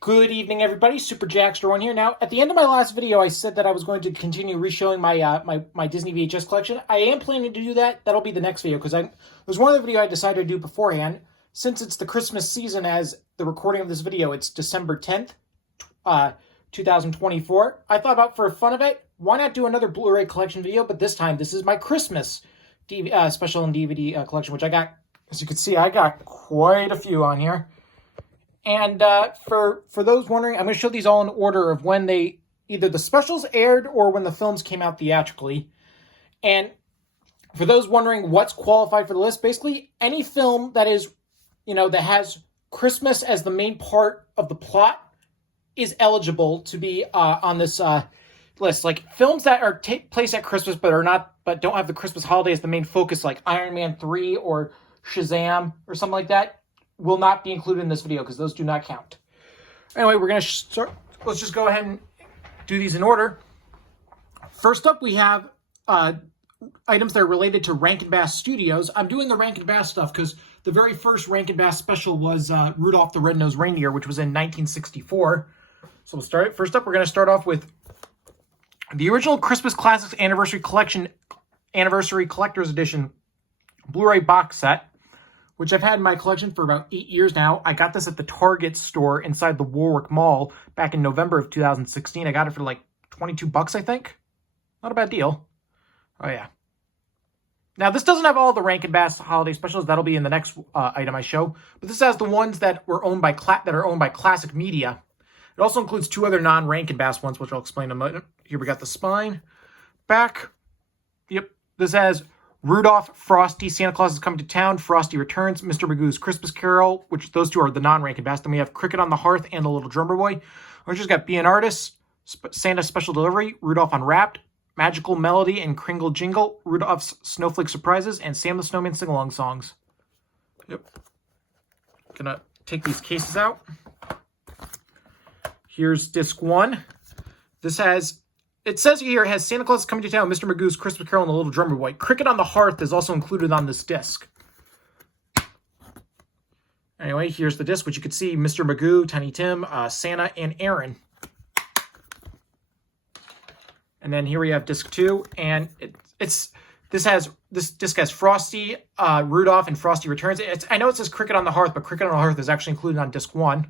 Good evening, everybody. Super Jackster1 here. Now, at the end of my last video, I said that I was going to continue reshowing my Disney VHS collection. I am planning to do that. That'll be the next video, because there's one other video I decided to do beforehand. Since it's the Christmas season as the recording of this video, it's December 10th, 2024. I thought about, for fun of it, why not do another Blu-ray collection video, but this time, this is my Christmas special and DVD collection, which I got, as you can see, I got quite a few on here. And for those wondering, I'm going to show these all in order of when either the specials aired or when the films came out theatrically. And for those wondering what's qualified for the list, basically any film that is, that has Christmas as the main part of the plot is eligible to be on this list. Like films that take place at Christmas but don't have the Christmas holiday as the main focus, like Iron Man 3 or Shazam or something like that, will not be included in this video because those do not count. Anyway, we're going to start. Let's just go ahead and do these in order. First up, we have items that are related to Rankin Bass Studios. I'm doing the Rankin Bass stuff because the very first Rankin Bass special was Rudolph the Red-Nosed Reindeer, which was in 1964. So we'll start it. First up, we're going to start off with the original Christmas Classics Anniversary Collector's Edition Blu-ray box set, which I've had in my collection for about 8 years now. I got this at the Target store inside the Warwick Mall back in November of 2016. I got it for like $22, I think. Not a bad deal. Oh, yeah. Now, this doesn't have all the Rankin Bass holiday specials. That'll be in the next item I show. But this has the ones that are owned by Classic Media. It also includes two other non-Rankin Bass ones, which I'll explain in a moment. Here we got the spine. Back. Yep. This has Rudolph, Frosty, Santa Claus is Coming to Town, Frosty Returns, Mr. Magoo's Christmas Carol, which those two are the non-Rankin Bass. Then we have Cricket on the Hearth and The Little Drummer Boy. We just got Be an Artist, Santa Special Delivery, Rudolph Unwrapped, Magical Melody and Kringle Jingle, Rudolph's Snowflake Surprises, and Sam the Snowman Sing-Along Songs. Yep. Gonna take these cases out. Here's disc one. It says here it has Santa Claus is Coming to Town, Mr. Magoo's Christmas Carol, and The Little Drummer Boy. Cricket on the Hearth is also included on this disc. Anyway, here's the disc, which you can see Mr. Magoo, Tiny Tim, Santa, and Aaron. And then here we have disc two, and this disc has Frosty, Rudolph, and Frosty Returns. I know it says Cricket on the Hearth, but Cricket on the Hearth is actually included on disc one.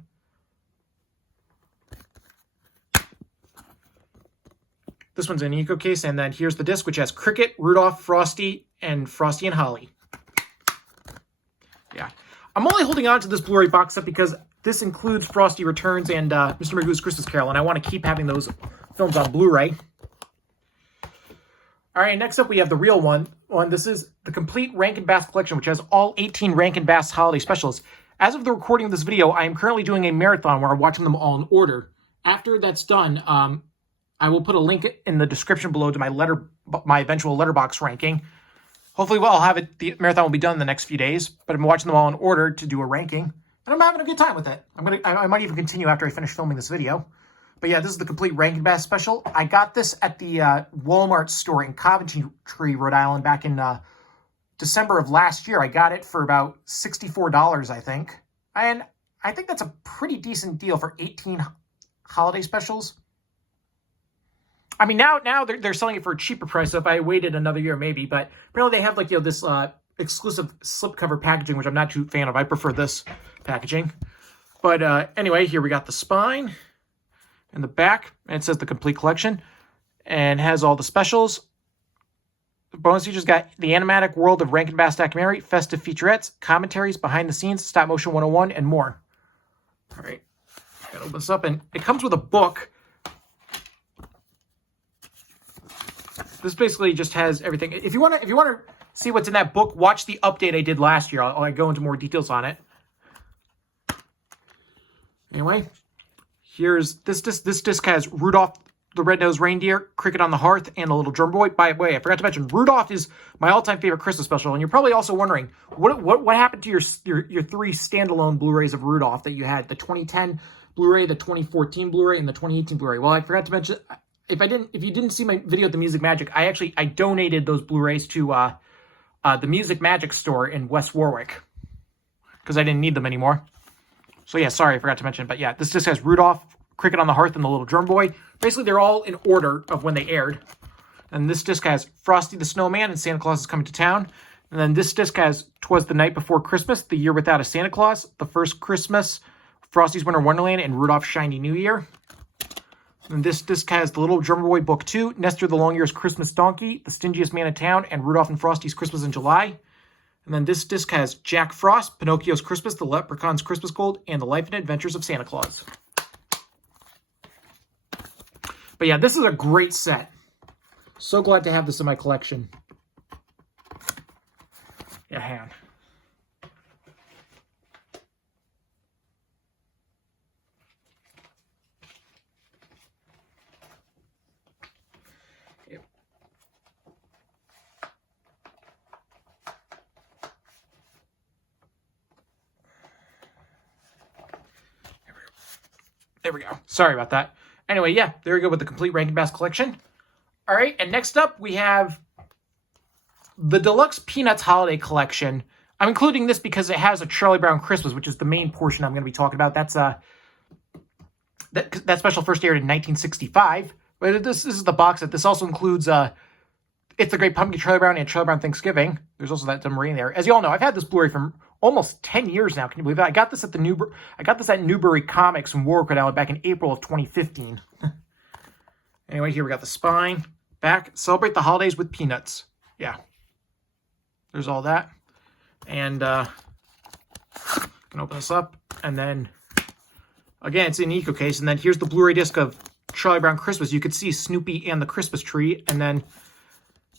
This one's an eco case, and then here's the disc, which has Cricket, Rudolph, Frosty, and Holly. Yeah. I'm only holding on to this Blu-ray box set because this includes Frosty Returns and Mr. Magoo's Christmas Carol, and I want to keep having those films on Blu-ray. All right, next up we have the real one. This is the complete Rankin Bass collection, which has all 18 Rankin Bass holiday specials. As of the recording of this video, I am currently doing a marathon where I'm watching them all in order. After that's done, I will put a link in the description below to my eventual letterbox ranking. Hopefully, I'll have it. The marathon will be done in the next few days, but I'm watching them all in order to do a ranking, and I'm having a good time with it. I might even continue after I finish filming this video. But yeah, this is the complete Rankin Bass special. I got this at the Walmart store in Coventry, Rhode Island, back in December of last year. I got it for about $64, I think, and I think that's a pretty decent deal for 18 holiday specials. I mean, now they're selling it for a cheaper price, so if I waited another year, maybe. But apparently they have, like, this exclusive slipcover packaging, which I'm not too fan of. I prefer this packaging. But anyway, here we got the spine and the back. And it says the complete collection. And has all the specials. The bonus features got the animatic world of Rankin Bass documentary, festive featurettes, commentaries, behind the scenes, stop motion 101, and more. All right. Gotta open this up. And it comes with a book. This basically just has everything. If you want to see what's in that book, watch the update I did last year. I'll go into more details on it. Anyway, here's this disc. This disc has Rudolph the Red-Nosed Reindeer, Cricket on the Hearth, and The Little Drummer Boy. By the way, I forgot to mention Rudolph is my all-time favorite Christmas special, and you're probably also wondering what happened to your three standalone Blu-rays of Rudolph that you had: the 2010 Blu-ray, the 2014 Blu-ray, and the 2018 Blu-ray. Well, I forgot to mention. If you didn't see my video at the Music Magic, I donated those Blu-rays to the Music Magic store in West Warwick because I didn't need them anymore. So yeah, sorry, I forgot to mention. But yeah, this disc has Rudolph, Cricket on the Hearth, and the Little Drum Boy. Basically, they're all in order of when they aired. And this disc has Frosty the Snowman and Santa Claus is Coming to Town. And then this disc has 'Twas the Night Before Christmas, The Year Without a Santa Claus, The First Christmas, Frosty's Winter Wonderland, and Rudolph's Shiny New Year. And this disc has The Little Drummer Boy Book 2, Nestor the Long-Eared Christmas Donkey, The Stingiest Man in Town, and Rudolph and Frosty's Christmas in July. And then this disc has Jack Frost, Pinocchio's Christmas, The Leprechaun's Christmas Gold, and The Life and Adventures of Santa Claus. But yeah, this is a great set. So glad to have this in my collection. Yeah, hang on. There we go. Sorry about that. Anyway, yeah, there we go with the complete Rankin Bass collection. All right, and next up we have the Deluxe Peanuts Holiday Collection. I'm including this because it has a Charlie Brown Christmas, which is the main portion I'm going to be talking about. That's that special first aired in 1965. But this is the box set. This also includes It's the Great Pumpkin, Charlie Brown, and Charlie Brown Thanksgiving. There's also that submarine there. As you all know, I've had this Blu-ray for almost 10 years now. Can you believe that? I got this at Newbury Comics from Warwick, Rhode Island back in April of 2015. Anyway, here we got the spine, back. Celebrate the holidays with peanuts. Yeah. There's all that. And can open this up. And then, again, it's in Eco Case. And then here's the Blu-ray disc of Charlie Brown Christmas. You could see Snoopy and the Christmas tree. And then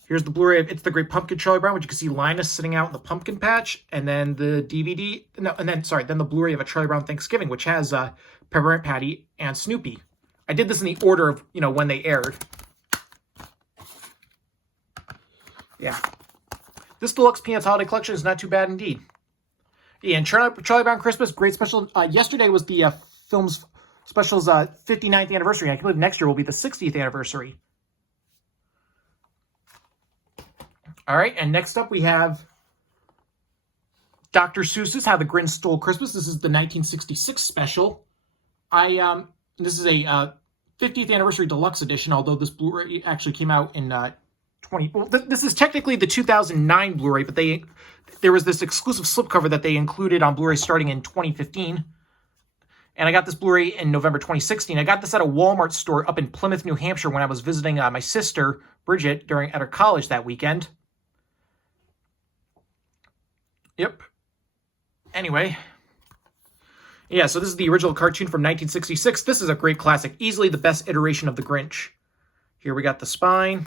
here's the Blu-ray of It's the Great Pumpkin, Charlie Brown, which you can see Linus sitting out in the pumpkin patch. And then the DVD, then the Blu-ray of A Charlie Brown Thanksgiving, which has Peppermint Patty and Snoopy. I did this in the order of, when they aired. Yeah. This Deluxe Peanuts Holiday Collection is not too bad indeed. Yeah, and Charlie Brown Christmas, great special. Yesterday was the film's special's 59th anniversary. I believe next year will be the 60th anniversary. All right, and next up we have Dr. Seuss's How the Grinch Stole Christmas. This is the 1966 special. This is a 50th anniversary deluxe edition, although this Blu-ray actually came out in this is technically the 2009 Blu-ray, but there was this exclusive slipcover that they included on Blu-ray starting in 2015. And I got this Blu-ray in November 2016. I got this at a Walmart store up in Plymouth, New Hampshire when I was visiting my sister, Bridget, at her college that weekend. Yep. Anyway. Yeah, so this is the original cartoon from 1966. This is a great classic. Easily the best iteration of the Grinch. Here we got the spine.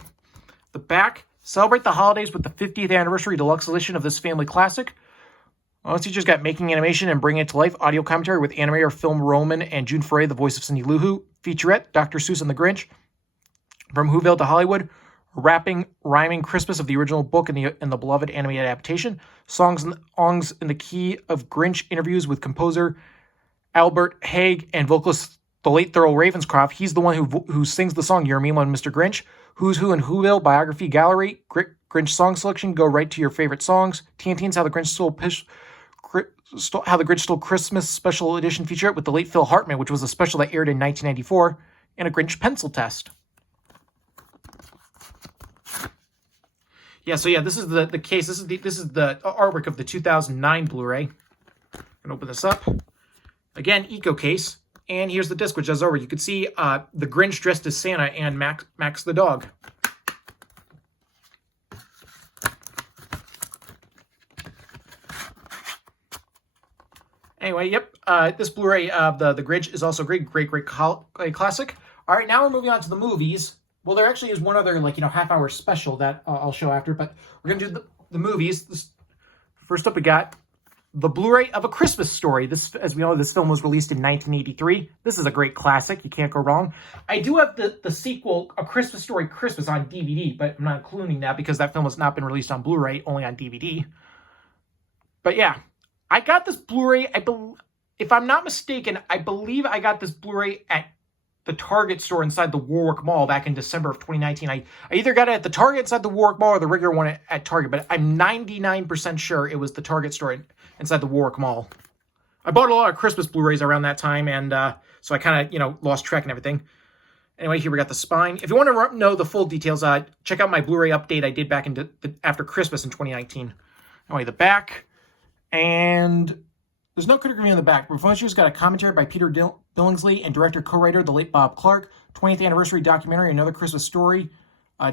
The back. Celebrate the holidays with the 50th anniversary deluxe edition of this family classic. Once teachers got making animation and bringing it to life. Audio commentary with animator Film Roman and June Foray, the voice of Cindy Lou Who. Featurette, Dr. Seuss and the Grinch. From Whoville to Hollywood. Rhyming Christmas of the original book and the beloved animated adaptation. Songs in the key of Grinch. Interviews with composer Albert Haig and vocalist the late Thurl Ravenscroft. He's the one who sings the song You're a Mean One, Mr. Grinch. Who's Who and Whoville, Biography Gallery, Grinch Song Selection. Go right to your favorite songs. TNT's How the Grinch Stole Christmas Special Edition featurette with the late Phil Hartman, which was a special that aired in 1994, and a Grinch pencil test. Yeah, so yeah, this is the case. This is the artwork of the 2009 Blu-ray. I'm gonna open this up. Again, Eco Case. And here's the disc, which is over. You can see the Grinch dressed as Santa and Max the dog. Anyway, yep. This Blu-ray of the Grinch is also great classic. All right, now we're moving on to the movies. Well, there actually is one other half-hour special that I'll show after, but we're gonna do the movies. First up, we got the Blu-ray of A Christmas Story. This, as we know, this film was released in 1983. This is a great classic. You can't go wrong. I do have the sequel, A Christmas Story Christmas, on DVD, but I'm not including that because that film has not been released on Blu-ray, only on DVD. But yeah, I got this Blu-ray, if I'm not mistaken, I believe I got this Blu-ray at the Target store inside the Warwick Mall back in December of 2019. I either got it at the Target inside the Warwick Mall or the regular one at Target, but I'm 99% sure it was the Target store inside the Warwick Mall. I bought a lot of Christmas Blu-rays around that time, and so I kind of, lost track and everything. Anyway, here we got the spine. If you want to know the full details, check out my Blu-ray update I did back after Christmas in 2019. Anyway, the back, and there's no critically on the back. Refugees got a commentary by Peter Billingsley and director co-writer the late Bob Clark, 20th anniversary documentary, Another Christmas Story,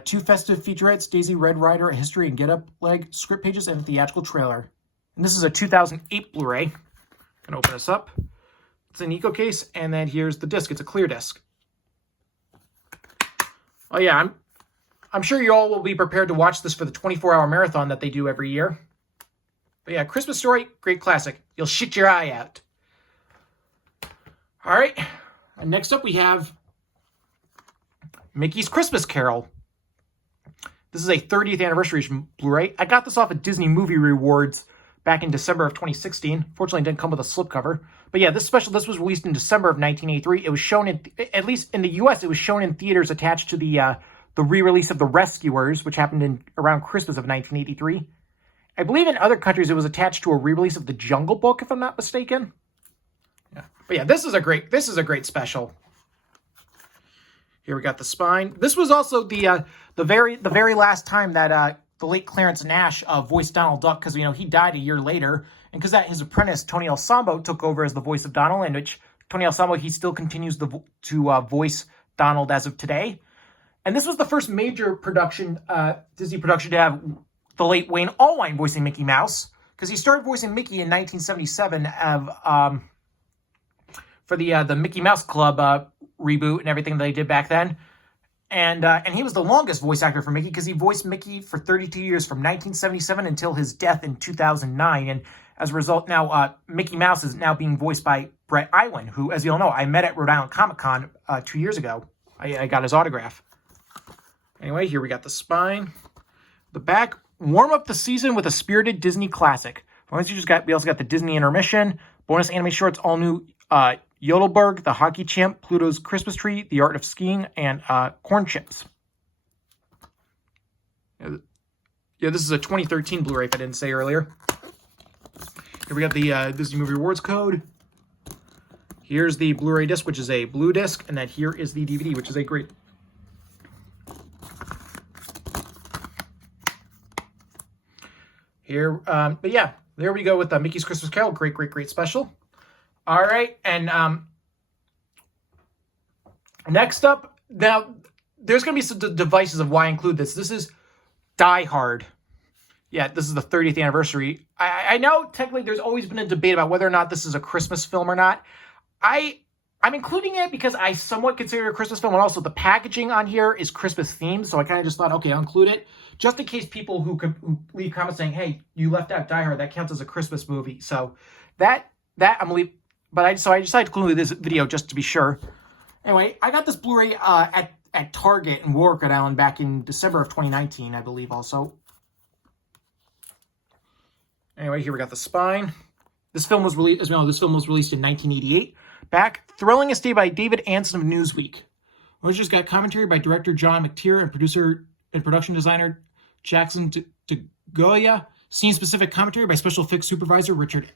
2 festive featurettes, Daisy, Red Rider, A History, and Get Up Leg, script pages, and a theatrical trailer. And this is a 2008 Blu-ray. I'm gonna open this up. It's an eco case, and then here's the disc. It's a clear disc. Oh yeah, I'm sure you all will be prepared to watch this for the 24-hour marathon that they do every year. But yeah, Christmas Story, great classic. You'll shit your eye out. All right, and next up we have Mickey's Christmas Carol. This is a 30th anniversary Blu-ray. I got this off of Disney Movie Rewards back in December of 2016. Fortunately, it didn't come with a slipcover. But yeah, this was released in December of 1983. It was shown at least in the U.S., it was shown in theaters attached to the re-release of The Rescuers, which happened around Christmas of 1983. I believe in other countries it was attached to a re-release of The Jungle Book, if I'm not mistaken. Yeah. But yeah, this is a great special. Here we got the spine. This was also the very last time that the late Clarence Nash voiced Donald Duck, because he died a year later, and because his apprentice Tony Elsambo took over as the voice of Donald, and which Tony Elsambo, he still continues to voice Donald as of today. And this was the first major production, Disney production, to have the late Wayne Allwine voicing Mickey Mouse, because he started voicing Mickey in 1977 for the Mickey Mouse Club reboot and everything that they did back then. And he was the longest voice actor for Mickey, because he voiced Mickey for 32 years, from 1977 until his death in 2009. And as a result, now Mickey Mouse is now being voiced by Brett Iwan, who, as you all know, I met at Rhode Island Comic Con 2 years ago. I got his autograph. Anyway, here we got the spine. The back, warm up the season with a spirited Disney classic. We also got the Disney intermission, bonus anime shorts, all new Yodelberg, The Hockey Champ, Pluto's Christmas Tree, The Art of Skiing, and Corn Chips. Yeah, this is a 2013 Blu-ray, if I didn't say earlier. Here we got the Disney Movie Rewards code. Here's the Blu-ray disc, which is a blue disc, and then here is the DVD, which is a great. Here, but yeah, there we go with Mickey's Christmas Carol. Great special. All right, and next up, now there's going to be some devices of why I include this. This is Die Hard. Yeah, this is the 30th anniversary. I know technically there's always been a debate about whether or not this is a Christmas film or not. I'm including it because I somewhat consider it a Christmas film, and also the packaging on here is Christmas themed, so I kind of just thought, okay, I'll include it, just in case people who leave comments saying, hey, you left out Die Hard, that counts as a Christmas movie. So that I'm gonna leave, but I decided to include this video just to be sure. Anyway, I got this Blu-ray at Target in Warwick, Rhode Island back in December of 2019, I believe also. Anyway, here we got the spine. This film was released, as we know, this film was released in 1988. Back, Thrilling Estate by David Anson of Newsweek. We just got commentary by director John McTeer and producer and production designer Jackson DeGoya. Scene-specific commentary by special effects supervisor Richard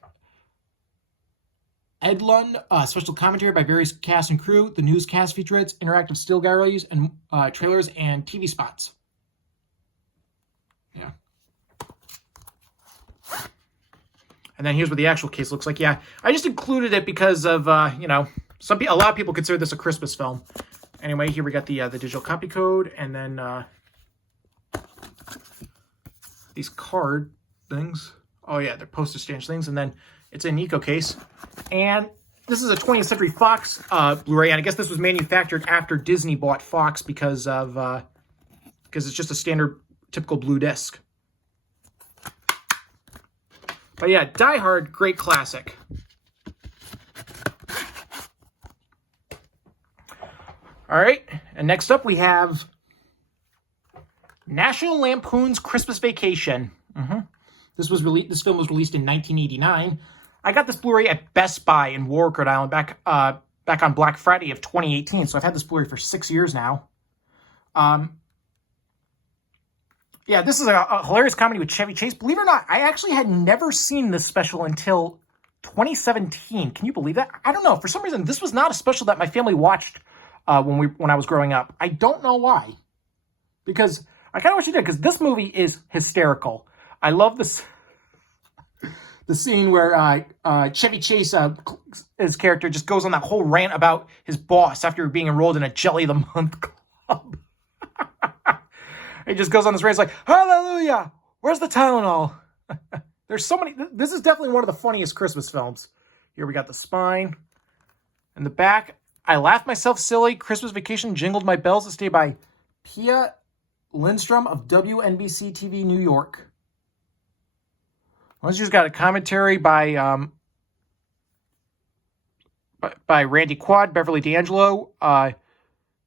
Edlund. Special commentary by various cast and crew, the newscast featurettes, interactive still galleries, and trailers and TV spots. Yeah. And then here's what the actual case looks like. Yeah, I just included it because of, a lot of people consider this a Christmas film. Anyway, here we got the digital copy code, and then these card things. Oh yeah, they're postage stamp things, and then it's an eco case. And this is a 20th Century Fox Blu-ray, and I guess this was manufactured after Disney bought Fox because it's just a standard, typical blue disc. But yeah, Die Hard, great classic. All right, and next up we have National Lampoon's Christmas Vacation. This film was released in 1989. I got this Blu-ray at Best Buy in Warwick, Rhode Island, back on Black Friday of 2018. So I've had this Blu-ray for 6 years now. Yeah, this is a hilarious comedy with Chevy Chase. Believe it or not, I actually had never seen this special until 2017. Can you believe that? I don't know. For some reason, this was not a special that my family watched when I was growing up. I don't know why. Because I kind of wish you did, because this movie is hysterical. I love this. The scene where Chevy Chase, his character, just goes on that whole rant about his boss after being enrolled in a Jelly of the Month club. He just goes on this rant, like, hallelujah, where's the Tylenol? There's so many. This is definitely one of the funniest Christmas films. Here we got the spine. In the back, I laughed myself silly. Christmas Vacation jingled my bells to stay by Pia Lindstrom of WNBC TV New York. Once you've got a commentary by Randy Quaid, Beverly D'Angelo,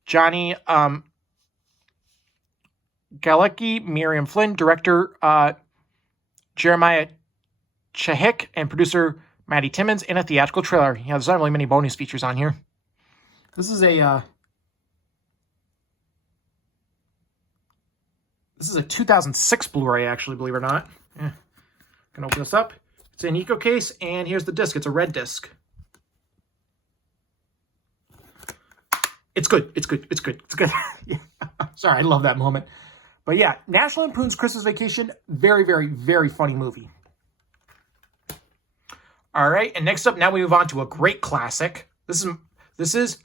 Johnny Galecki, Miriam Flynn, director Jeremiah Chehik, and producer Maddie Timmons, in a theatrical trailer. Yeah, there's not really many bonus features on here. This is a 2006 Blu-ray, actually, believe it or not. Yeah. Can open this up. It's an eco case, and here's the disc. It's a red disc. It's good. It's good. It's good. It's good. Yeah. Sorry, I love that moment. But yeah, National Lampoon's Christmas Vacation, very, very, very funny movie. All right, and next up, now we move on to a great classic. This is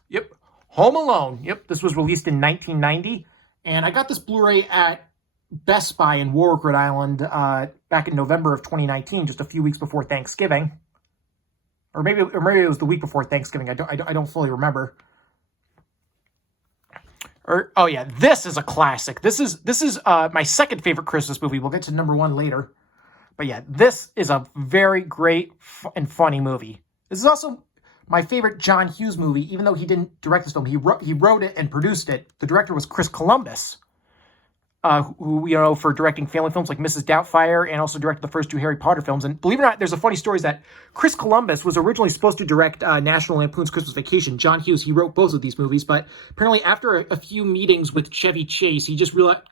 Home Alone. Yep, this was released in 1990, and I got this Blu-ray at Best Buy in Warwick, Rhode Island, back in November of 2019, just a few weeks before Thanksgiving, or maybe it was the week before Thanksgiving. I don't fully remember. Oh yeah, this is a classic. This is my second favorite Christmas movie. We'll get to number one later, but yeah, this is a very great and funny movie. This is also my favorite John Hughes movie, even though he didn't direct this film. He wrote it and produced it. The director was Chris Columbus, who, you know, for directing family films like Mrs. Doubtfire, and also directed the first two Harry Potter films. And believe it or not, there's a funny story that Chris Columbus was originally supposed to direct National Lampoon's Christmas Vacation. John Hughes, he wrote both of these movies, but apparently after a few meetings with Chevy Chase,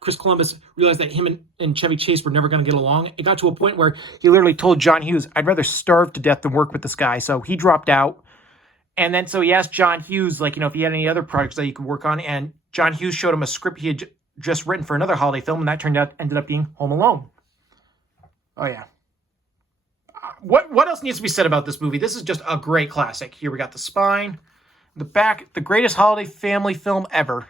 Chris Columbus realized that him and Chevy Chase were never going to get along. It got to a point where he literally told John Hughes, I'd rather starve to death than work with this guy. So he dropped out. And then so he asked John Hughes, like, you know, if he had any other projects that he could work on. And John Hughes showed him a script he had just written for another holiday film, and that ended up being Home Alone. Oh yeah. What else needs to be said about this movie? This is just a great classic. Here we got the spine, the back, the greatest holiday family film ever.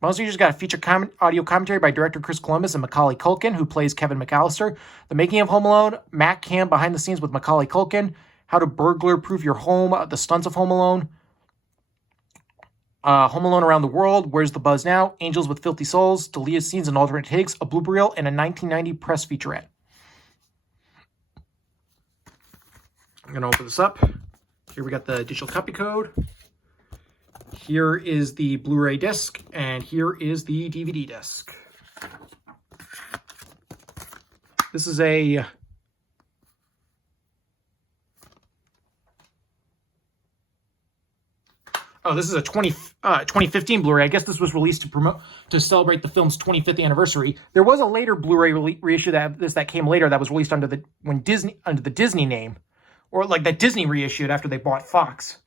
Most of you just got a feature audio commentary by director Chris Columbus and Macaulay Culkin, who plays Kevin McAllister. The making of Home Alone, Matt Cam behind the scenes with Macaulay Culkin, how to burglar-proof your home, the stunts of Home Alone, Home Alone Around the World, Where's the Buzz Now, Angels with Filthy Souls, Delia's Scenes and Alternate Takes, a blooper reel, and a 1990 press featurette. I'm going to open this up. Here we got the digital copy code. Here is the Blu-ray disc, and here is the DVD disc. This is a... Oh, this is a 2015 Blu-ray. I guess this was released to celebrate the film's 25th anniversary. There was a later Blu-ray reissue that came later that was released under the Disney name, or like that Disney reissued after they bought Fox.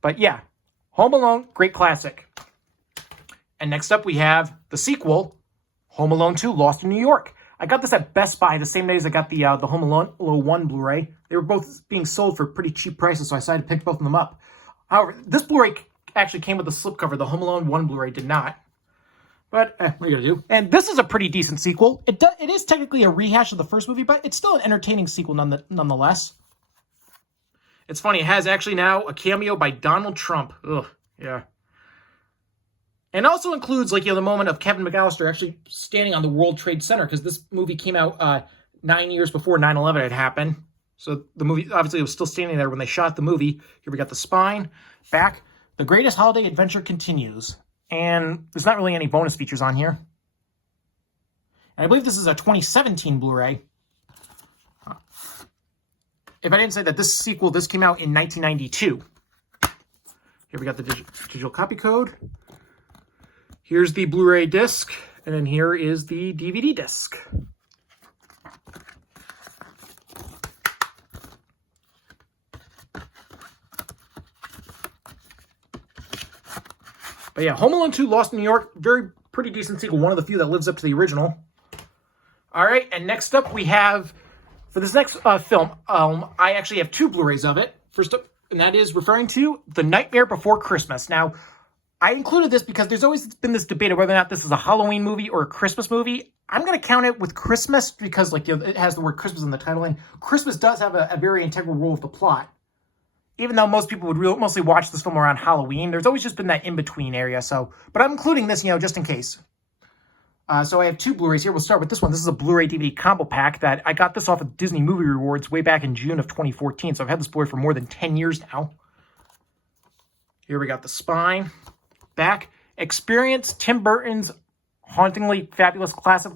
But yeah, Home Alone, great classic. And next up we have the sequel, Home Alone 2: Lost in New York. I got this at Best Buy the same day as I got the Home Alone 1 Blu-ray. They were both being sold for pretty cheap prices, so I decided to pick both of them up. However, this Blu-ray actually came with a slipcover. The Home Alone 1 Blu-ray did not. But, what are you going to do? And this is a pretty decent sequel. It is technically a rehash of the first movie, but it's still an entertaining sequel nonetheless. It's funny, it has actually now a cameo by Donald Trump. Ugh, yeah. And also includes, like, you know, the moment of Kevin McAllister actually standing on the World Trade Center, because this movie came out 9 years before 9/11 had happened. So the movie, obviously, was still standing there when they shot the movie. Here we got the spine, back. The Greatest Holiday Adventure continues. And there's not really any bonus features on here. And I believe this is a 2017 Blu-ray. If I didn't say that this came out in 1992. Here we got the digital copy code. Here's the Blu-ray disc. And then here is the DVD disc. But yeah, Home Alone 2, Lost in New York, pretty decent sequel. One of the few that lives up to the original. All right, and next up we have, for this next film, I actually have 2 Blu-rays of it. First up, and that is referring to The Nightmare Before Christmas. Now, I included this because there's always been this debate of whether or not this is a Halloween movie or a Christmas movie. I'm going to count it with Christmas because, like, it has the word Christmas in the title, and Christmas does have a very integral role of the plot. Even though most people would mostly watch this film around Halloween, there's always just been that in-between area. So, but I'm including this, just in case. So I have 2 Blu-rays here. We'll start with this one. This is a Blu-ray DVD combo pack that I got this off of Disney Movie Rewards way back in June of 2014. So I've had this Blu-ray for more than 10 years now. Here we got the spine. Back. Experience Tim Burton's hauntingly fabulous classic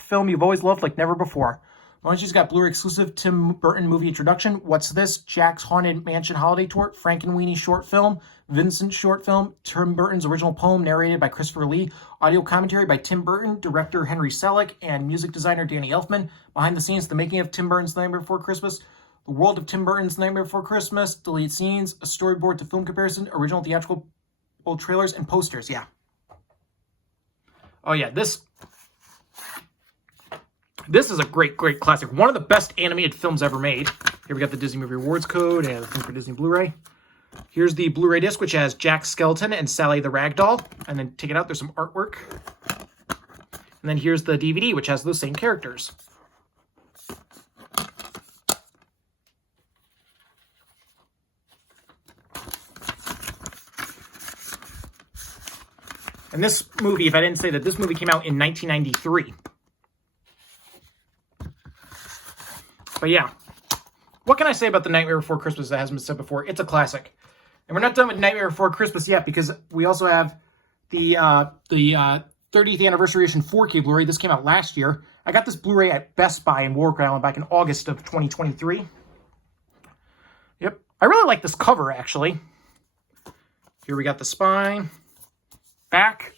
film you've always loved like never before. Launches got Blu-ray exclusive Tim Burton movie introduction. What's This? Jack's Haunted Mansion Holiday Tour. Frankenweenie short film. Vincent short film. Tim Burton's original poem narrated by Christopher Lee. Audio commentary by Tim Burton. Director Henry Selick and music designer Danny Elfman. Behind the scenes, the making of Tim Burton's Nightmare Before Christmas. The world of Tim Burton's Nightmare Before Christmas. Deleted scenes. A storyboard to film comparison. Original theatrical old trailers and posters. Yeah. Oh yeah, this is a great classic. One of the best animated films ever made. Here we got the Disney Movie Rewards code and the thing for Disney Blu-ray. Here's the Blu-ray disc, which has Jack Skeleton and Sally the Ragdoll. And then take it out, there's some artwork. And then here's the DVD, which has those same characters. And this movie, if I didn't say that, this movie came out in 1993. But yeah, what can I say about The Nightmare Before Christmas that hasn't been said before? It's a classic. And we're not done with Nightmare Before Christmas yet because we also have the 30th Anniversary Edition 4K Blu-ray. This came out last year. I got this Blu-ray at Best Buy in Warwick Island back in August of 2023. Yep. I really like this cover, actually. Here we got the spine. Back.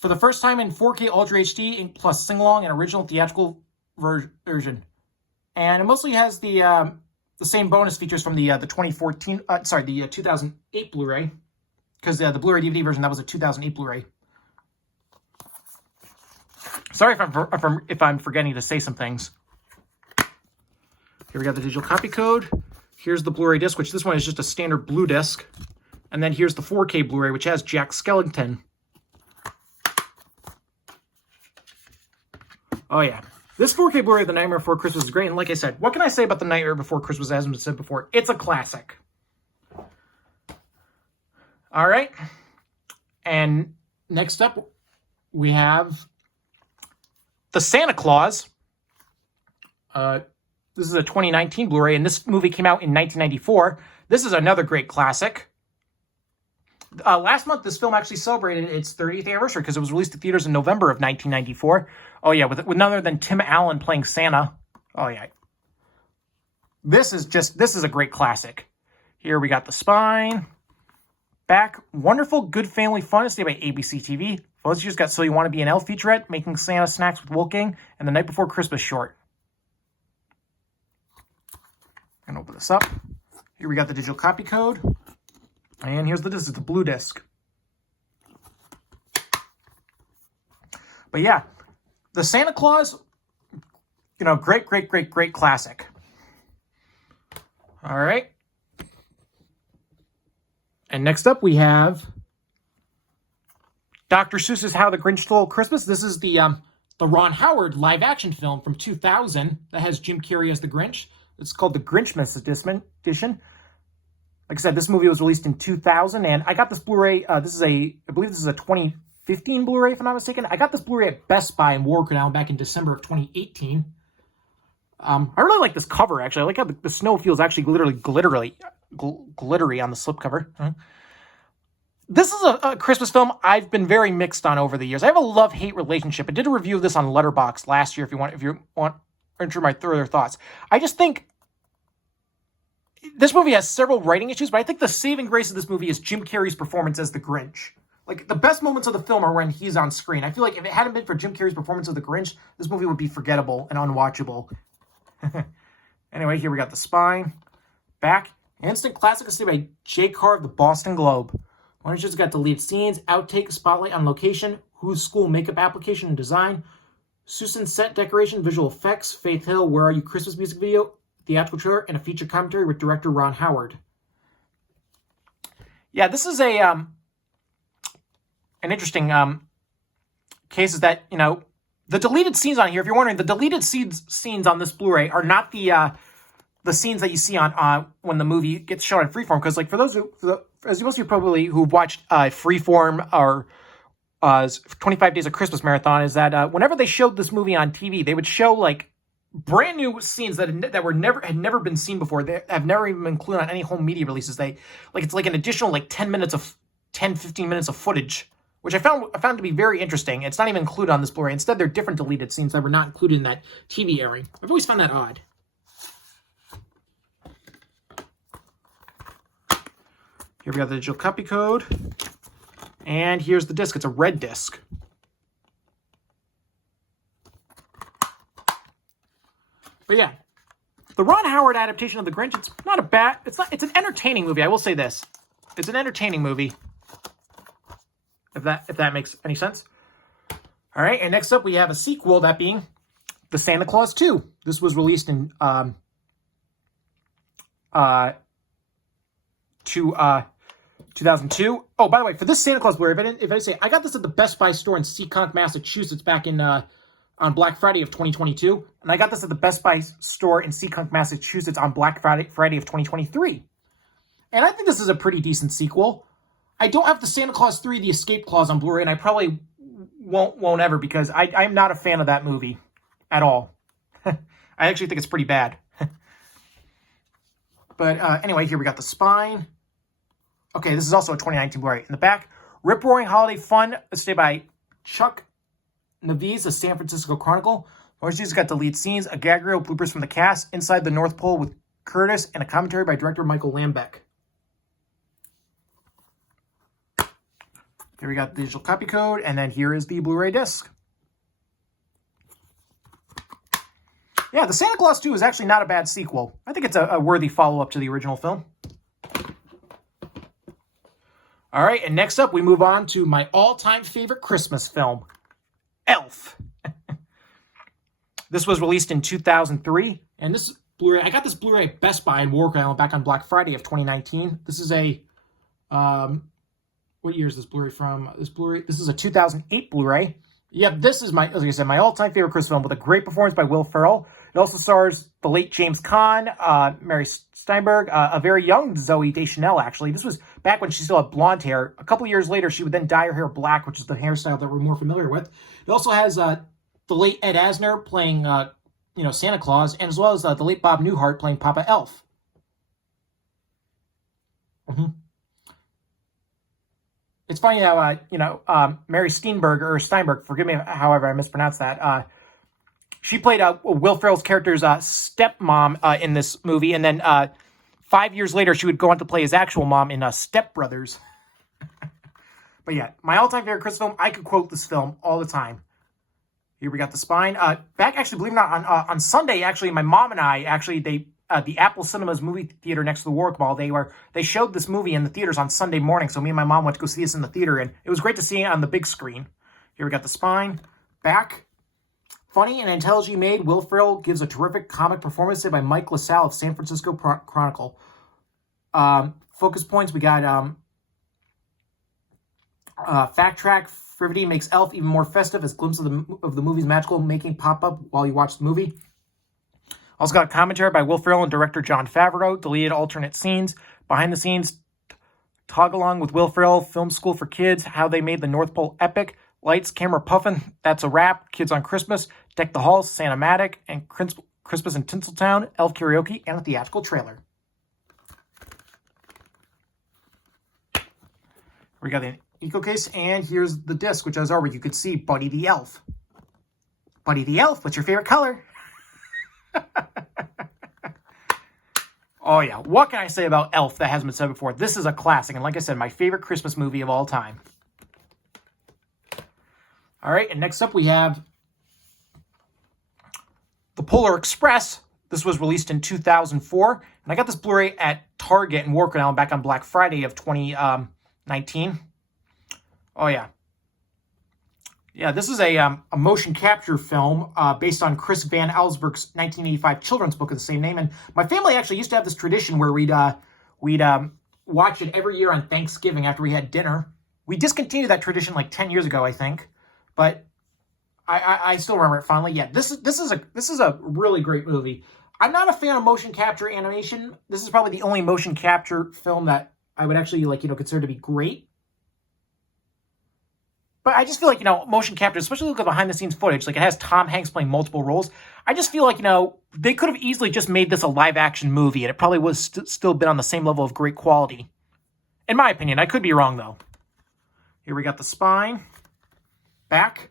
For the first time in 4K Ultra HD plus sing-along and original theatrical version. And it mostly has the same bonus features from the 2008 Blu-ray. Because the Blu-ray DVD version, that was a 2008 Blu-ray. Sorry if I'm forgetting to say some things. Here we got the digital copy code. Here's the Blu-ray disc, which this one is just a standard blue disc. And then here's the 4K Blu-ray, which has Jack Skellington. Oh, yeah. This 4K Blu-ray of The Nightmare Before Christmas is great. And like I said, what can I say about The Nightmare Before Christmas that hasn't been said before? It's a classic. All right. And next up, we have The Santa Claus. This is a 2019 Blu-ray, and this movie came out in 1994. This is another great classic. Last month, this film actually celebrated its 30th anniversary because it was released to theaters in November of 1994. Oh, yeah, with none other than Tim Allen playing Santa. Oh, yeah. This is a great classic. Here we got the spine. Back. Wonderful, good family fun. It's made by ABC TV. Felicitous got So You Want to Be an Elf featurette, Making Santa Snacks with Wolfgang, and The Night Before Christmas short. And open this up. Here we got the digital copy code. And here's the disc. It's a blue disc. But yeah, the Santa Claus, great classic. All right. And next up we have Dr. Seuss's How the Grinch Stole Christmas. This is the Ron Howard live action film from 2000 that has Jim Carrey as the Grinch. It's called the Grinchmas edition. Like I said, this movie was released in 2000, and I got this Blu-ray. I believe this is a 2015 Blu-ray, if I'm not mistaken. I got this Blu-ray at Best Buy in Warwick Island back in December of 2018. I really like this cover, actually. I like how the snow feels actually glittery on the slipcover. This is a Christmas film I've been very mixed on over the years. I have a love-hate relationship. I did a review of this on Letterboxd last year. If you want enter my further thoughts, I just think this movie has several writing issues, but I think the saving grace of this movie is Jim Carrey's performance as the Grinch. Like, the best moments of the film are when he's on screen. I feel like if it hadn't been for Jim Carrey's performance of the Grinch, this movie would be forgettable and unwatchable. Anyway, here we got the spine. Back. Instant classic is by Jay Carr of the Boston Globe. Orange Juice got deleted scenes, outtake, spotlight on location, Who's School makeup application and design, Seuss set decoration, visual effects, Faith Hill, Where Are You Christmas music video, theatrical trailer, and a feature commentary with director Ron Howard. Yeah, this is an interesting case is that, you know, the deleted scenes on here, if you're wondering, the deleted scenes on this Blu-ray are not the scenes that you see on when the movie gets shown in Freeform. Because, like, for those as most of you probably who've watched Freeform or 25 Days of Christmas Marathon, is that whenever they showed this movie on TV, they would show, like, brand new scenes that had never been seen before. They have never even been included on any home media releases. It's like an additional, like, 15 minutes of footage, which I found to be very interesting. It's not even included on this Blu-ray. Instead, they're different deleted scenes that were not included in that TV airing. I've always found that odd. Here we got the digital copy code. And here's the disc. It's a red disc. But yeah, the Ron Howard adaptation of The Grinch, it's not a bad, it's an entertaining movie. I will say this. It's an entertaining movie. If that makes any sense. All right, and next up we have a sequel, that being The Santa Claus 2. This was released in 2002. Oh, by the way, for this Santa Claus Blu-ray, if I say, I got this at the Best Buy store in Seekonk, Massachusetts back in on Black Friday of 2022. And I got this at the Best Buy store in Seekonk, Massachusetts on Black Friday of 2023. And I think this is a pretty decent sequel. I don't have the Santa Claus 3, The Escape Clause on Blu-ray, and I probably won't ever, because I'm not a fan of that movie at all. I actually think it's pretty bad. But anyway, here we got the spine. Okay, this is also a 2019 Blu-ray. In the back, rip-roaring holiday fun, stayed by Chuck Naviz, The San Francisco Chronicle. Orange Juice got deleted scenes, a gag reel, bloopers from the cast, Inside the North Pole with Curtis, and a commentary by director Michael Lambeck. Here we got the digital copy code, and then here is the Blu-ray disc. Yeah, The Santa Claus 2 is actually not a bad sequel. I think it's a worthy follow-up to the original film. All right, and next up, we move on to my all-time favorite Christmas film, Elf. This was released in 2003, and this Blu-ray, I got this Blu-ray at Best Buy in Warwick Island back on Black Friday of 2019. This is a, what year is this Blu-ray from? This is a 2008 Blu-ray. Yep, this is my, as I said, my all-time favorite Christmas film with a great performance by Will Ferrell. It also stars the late James Caan, Mary Steinberg, a very young Zooey Deschanel, actually. This was back when she still had blonde hair. A couple years later, she would then dye her hair black, which is the hairstyle that we're more familiar with. It also has the late Ed Asner playing, Santa Claus, and as well as the late Bob Newhart playing Papa Elf. It's funny how, Mary Steinberg, forgive me however I mispronounced that, she played Will Ferrell's character's stepmom in this movie, and then 5 years later, she would go on to play his actual mom in Step Brothers. But yeah, my all-time favorite Christmas film, I could quote this film all the time. Here we got the spine. Back, actually, believe it or not, on Sunday, actually, my mom and I, actually, the Apple Cinemas movie theater next to the Warwick Mall, they showed this movie in the theaters on Sunday morning, so me and my mom went to go see this in the theater, and it was great to see it on the big screen. Here we got the spine. Back. Funny and intelligently made, Will Ferrell gives a terrific comic performance by Mike LaSalle of San Francisco Chronicle. Focus points, we got fact track. Frivity makes Elf even more festive as glimpses of the movie's magical making pop up while you watch the movie. Also got a commentary by Will Ferrell and director Jon Favreau, deleted alternate scenes, behind the scenes, tog along with Will Ferrell, film school for kids, how they made the North Pole epic, lights, camera puffin', that's a wrap, kids on Christmas, deck the halls, Santa-matic, and Christmas in Tinseltown, Elf karaoke, and a theatrical trailer. We got an eco case, and here's the disc, which as already you could see Buddy the Elf. Buddy the Elf, what's your favorite color? Oh yeah, what can I say about Elf that hasn't been said before? This is a classic, and like I said, my favorite Christmas movie of all time. All right, and next up we have The Polar Express. This was released in 2004, and I got this Blu-ray at Target in Warwick Island back on Black Friday of 2023. 19. Oh, yeah. Yeah, this is a motion capture film based on Chris Van Allsburg's 1985 children's book of the same name. And my family actually used to have this tradition where we'd watch it every year on Thanksgiving after we had dinner. We discontinued that tradition like 10 years ago, I think. But I still remember it fondly. Yeah, this is a really great movie. I'm not a fan of motion capture animation. This is probably the only motion capture film that I would actually consider to be great. But I just feel like, motion capture, especially look at behind the scenes footage, like it has Tom Hanks playing multiple roles. I just feel like, they could have easily just made this a live action movie and it probably was still been on the same level of great quality. In my opinion, I could be wrong though. Here we got the spine, back.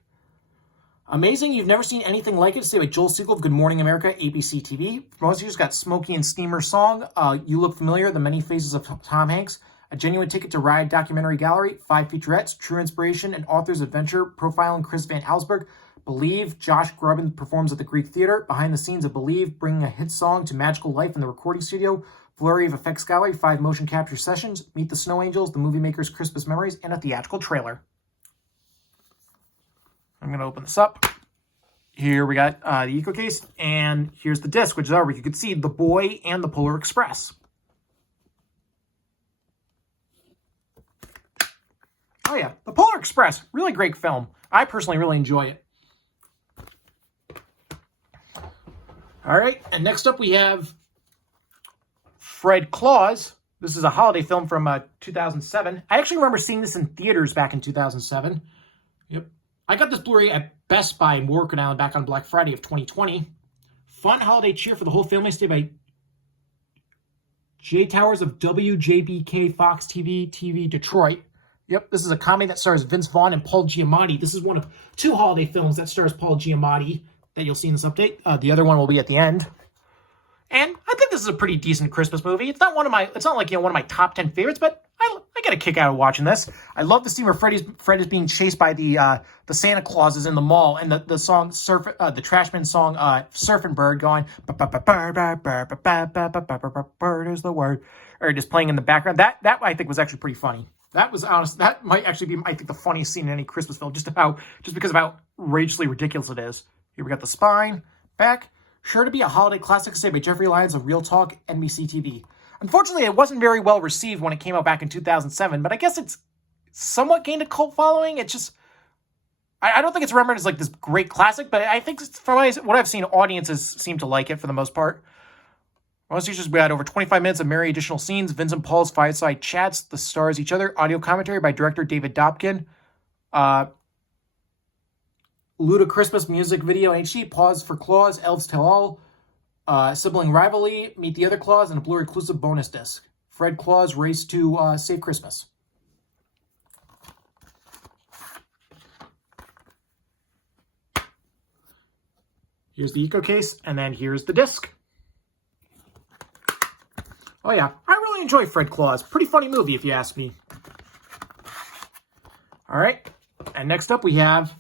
Amazing, you've never seen anything like it. Say by Joel Siegel of Good Morning America, ABC TV. Most of you just got Smokey and Steamer song. You Look Familiar, The Many Faces of Tom Hanks. A Genuine Ticket to Ride documentary gallery, 5 featurettes, True Inspiration, and Author's Adventure, profiling Chris Van Allsburg. Believe, Josh Groban performs at the Greek Theater. Behind the scenes of Believe, bringing a hit song to magical life in the recording studio. Flurry of Effects Gallery, 5 motion capture sessions. Meet the Snow Angels, the movie maker's Christmas memories, and a theatrical trailer. I'm going to open this up. Here we got the Eco case, and here's the disc, which is where you can see The Boy and the Polar Express. Oh yeah, The Polar Express, really great film. I personally really enjoy it. All right, and next up we have Fred Claus. This is a holiday film from 2007. I actually remember seeing this in theaters back in 2007. Yep. I got this Blu-ray at Best Buy in Warwick, Rhode Island back on Black Friday of 2020. Fun holiday cheer for the whole family, stayed by Jay Towers of WJBK Fox TV Detroit. Yep, this is a comedy that stars Vince Vaughn and Paul Giamatti. This is one of 2 holiday films that stars Paul Giamatti that you'll see in this update. The other one will be at the end. And I think this is a pretty decent Christmas movie. It's not one of my top 10 favorites, but I get a kick out of watching this. I love the scene where Fred is being chased by the Santa Clauses in the mall, and the song the Trashman song Surfing Bird going bird is the word, or just playing in the background. That I think was actually pretty funny. That was honest. That might actually be, I think, the funniest scene in any Christmas film, just because of how outrageously ridiculous it is. Here we got the spine, back. Sure to be a holiday classic, say by Jeffrey Lyons of Real Talk, NBC TV. Unfortunately, it wasn't very well received when it came out back in 2007, but I guess it's somewhat gained a cult following. It's just, I don't think it's remembered as like this great classic, but I think from what I've seen, audiences seem to like it for the most part. Most features, we had over 25 minutes of merry additional scenes, Vince and Paul's fireside chats, the stars each other, audio commentary by director David Dobkin, Luda Christmas music video HD, Pause for Claus, Elves Tell All, Sibling Rivalry, Meet the Other Claus, and a Blu-ray exclusive bonus disc. Fred Claus Race to Save Christmas. Here's the Eco case, and then here's the disc. Oh yeah, I really enjoy Fred Claus. Pretty funny movie, if you ask me. All right, and next up we have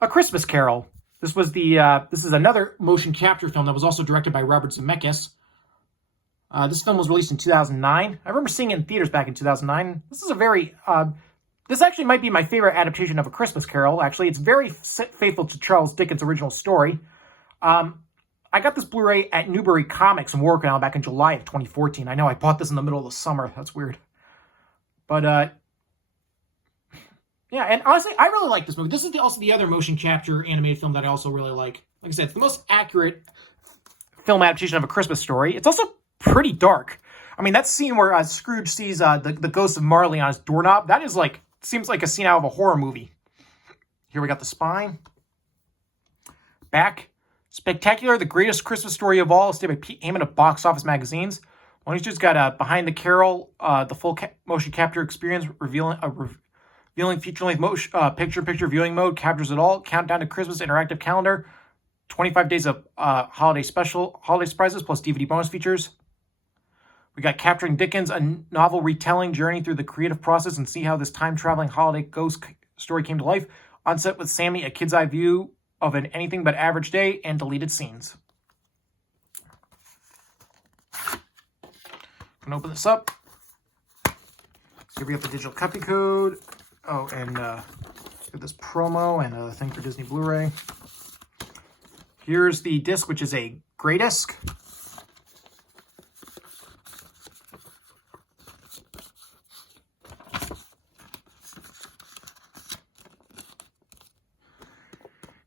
A Christmas Carol. This is another motion capture film that was also directed by Robert Zemeckis. This film was released in 2009. I remember seeing it in theaters back in 2009. This is a very, this actually might be my favorite adaptation of A Christmas Carol. Actually, it's very faithful to Charles Dickens' original story. I got this Blu-ray at Newbury Comics in Warwick, Rhode Island back in July of 2014. I know I bought this in the middle of the summer. That's weird. But, yeah, and honestly, I really like this movie. This is also the other motion capture animated film that I also really like. Like I said, it's the most accurate film adaptation of A Christmas Story. It's also pretty dark. I mean, that scene where Scrooge sees the ghost of Marley on his doorknob, that is like, seems like a scene out of a horror movie. Here we got the spine. Back. Spectacular, the greatest Christmas story of all, stated by Pete Heyman of Box Office Magazines. One just got Behind the Carol, the full motion capture experience, revealing feature-length picture-in-picture viewing mode, captures it all. Countdown to Christmas interactive calendar. 25 days of holiday surprises plus DVD bonus features. We got Capturing Dickens, a novel retelling journey through the creative process and see how this time-traveling holiday ghost story came to life. On set with Sammy, a kid's eye view of an anything but average day, and deleted scenes. I'm going to open this up. Here we have the digital copy code. Oh, and this promo and a thing for Disney Blu-ray. Here's the disc, which is a gray disc.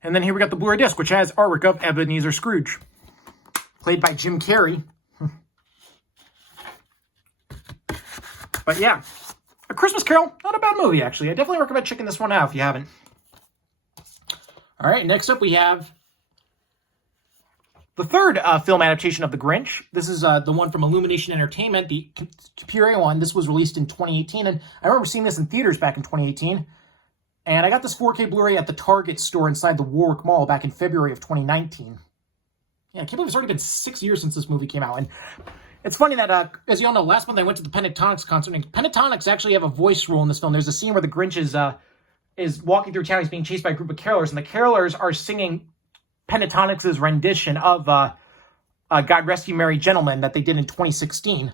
And then here we got the Blu-ray disc, which has artwork of Ebenezer Scrooge, played by Jim Carrey. But yeah, A Christmas Carol, not a bad movie, actually. I definitely recommend checking this one out if you haven't. All right, next up we have the third film adaptation of The Grinch. This is the one from Illumination Entertainment, the computer one. This was released in 2018, and I remember seeing this in theaters back in 2018. And I got this 4K Blu-ray at the Target store inside the Warwick Mall back in February of 2019. Yeah, I can't believe it's already been 6 years since this movie came out. And it's funny that, as you all know, last month I went to the Pentatonics concert, and Pentatonics actually have a voice role in this film. There's a scene where the Grinch is walking through town. He's being chased by a group of carolers, and the carolers are singing Pentatonics' rendition of God Rest You Merry Gentlemen that they did in 2016.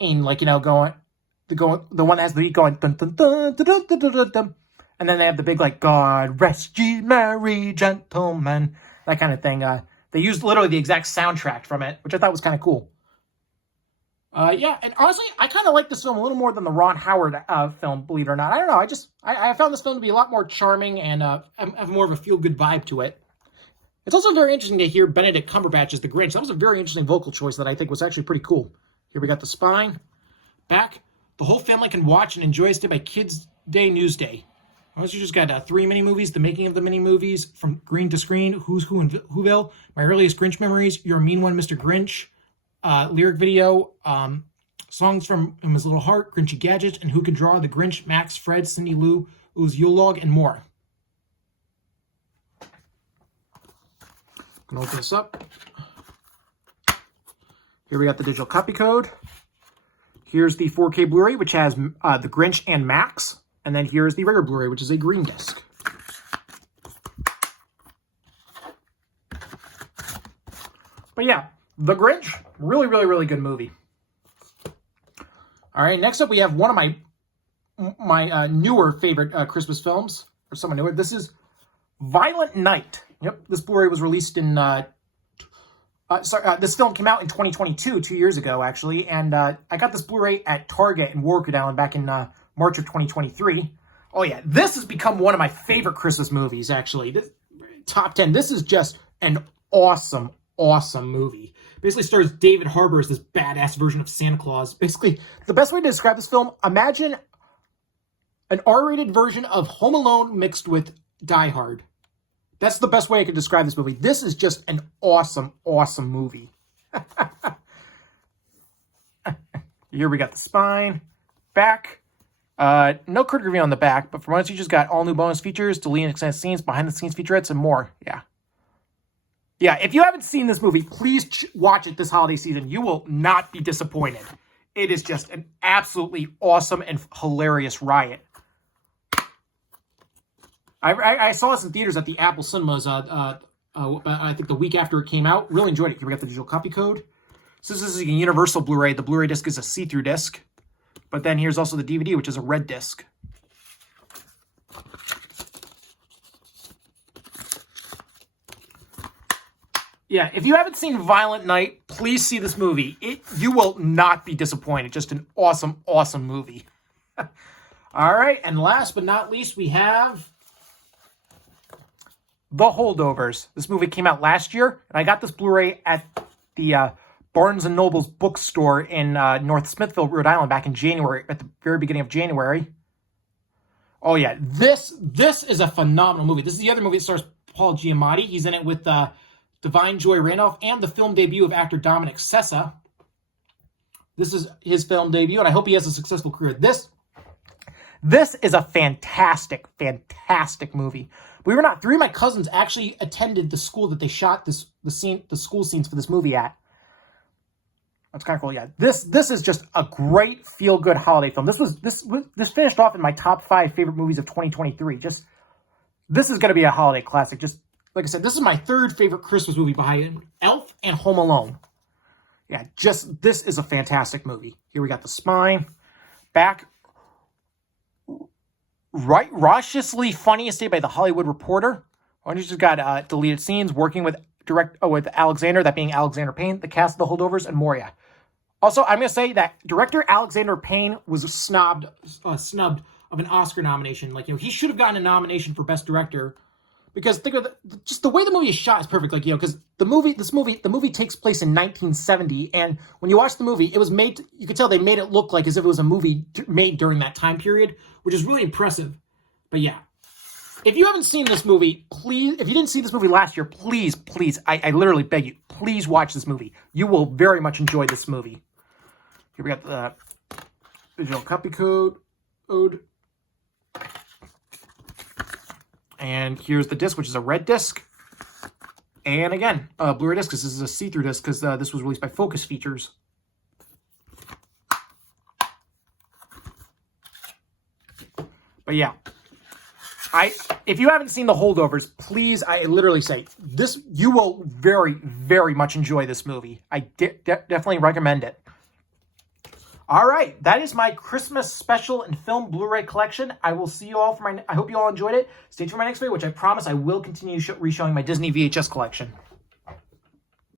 And, like, you know, the one that has the beat going dun dun dun dun dun dun dun dun. And then they have the big, like, God rest ye merry gentlemen, that kind of thing. They used literally the exact soundtrack from it, which I thought was kind of cool. Yeah, and honestly, I kind of like this film a little more than the Ron Howard film, believe it or not. I don't know, I found this film to be a lot more charming and have more of a feel-good vibe to it. It's also very interesting to hear Benedict Cumberbatch as the Grinch. That was a very interesting vocal choice that I think was actually pretty cool. Here we got the spine, back. The whole family can watch and enjoy Stay by Kids Day Newsday. You just got 3 mini-movies, the making of the mini-movies, From Green to Screen, Who's Who in Whoville, My Earliest Grinch Memories, You're a Mean One, Mr. Grinch, lyric video, songs from His Little Heart, Grinchy Gadgets, and Who Can Draw, The Grinch, Max, Fred, Cindy Lou Oo's Yule Log, and more. I'm going to open this up. Here we got the digital copy code. Here's the 4K Blu-ray, which has The Grinch and Max. And then here's the regular Blu-ray, which is a green disc. But yeah, The Grinch, really, really, really good movie. All right, next up we have one of my newer favorite Christmas films, or some newer. This is Violent Night. Yep, this Blu-ray was released in, this film came out in 2022, 2 years ago, actually. And I got this Blu-ray at Target in Warwick, Island back in March of 2023. Oh yeah, this has become one of my favorite Christmas movies, actually. This, top 10. This is just an awesome, awesome movie. Basically stars David Harbour as this badass version of Santa Claus. Basically, the best way to describe this film, imagine an R-rated version of Home Alone mixed with Die Hard. That's the best way I could describe this movie. This is just an awesome, awesome movie. Here we got the spine, back. No critic review on the back, but for once you just got all new bonus features, deleted extended scenes, behind the scenes featurettes, and more. Yeah, if you haven't seen this movie, please watch it this holiday season. You will not be disappointed. It is just an absolutely awesome and hilarious riot. I saw this in theaters at the Apple Cinemas, I think the week after it came out. Really enjoyed it. Here we got the digital copy code. Since this is a universal Blu-ray, the Blu-ray disc is a see-through disc. But then here's also the DVD, which is a red disc. Yeah, if you haven't seen Violent Night, please see this movie. You will not be disappointed. Just an awesome, awesome movie. All right, and last but not least, we have The Holdovers. This movie came out last year, and I got this Blu-ray at the Barnes & Noble's bookstore in North Smithfield, Rhode Island, back in January, at the very beginning of January. Oh yeah, this is a phenomenal movie. This is the other movie that stars Paul Giamatti. He's in it with Divine Joy Randolph and the film debut of actor Dominic Sessa. This is his film debut, and I hope he has a successful career. This is a fantastic, fantastic movie. Believe it or not, 3 of my cousins actually attended the school that they shot the school scenes for this movie at. That's kind of cool. Yeah, this is just a great feel-good holiday film. This finished off in my top 5 favorite movies of 2023. This is going to be a holiday classic. Just like I said, this is my 3rd favorite Christmas movie behind Elf and Home Alone. Yeah, this is a fantastic movie. Here we got the spine, back. Raucously Funniest Day by The Hollywood Reporter. One just got deleted scenes, working with with Alexander, that being Alexander Payne, the cast of The Holdovers, and Moria. Also, I'm going to say that director Alexander Payne was snubbed of an Oscar nomination. Like, he should have gotten a nomination for Best Director, because think of just the way the movie is shot is perfect. Like, because the movie takes place in 1970, and when you watch the movie, it was made. You could tell they made it look like as if it was a movie made during that time period, which is really impressive. But yeah, if you haven't seen this movie, please, if you didn't see this movie last year, please, I literally beg you, please watch this movie. You will very much enjoy this movie. Here we got the digital copy code. And here's the disc, which is a red disc. And again, Blu-ray disc, because this is a see-through disc, because this was released by Focus Features. But yeah, if you haven't seen The Holdovers, please, I literally say, you will very, very much enjoy this movie. I definitely recommend it. All right, that is my Christmas special and film Blu-ray collection. I will see you all I hope you all enjoyed it. Stay tuned for my next video, which I promise I will continue re-showing my Disney VHS collection.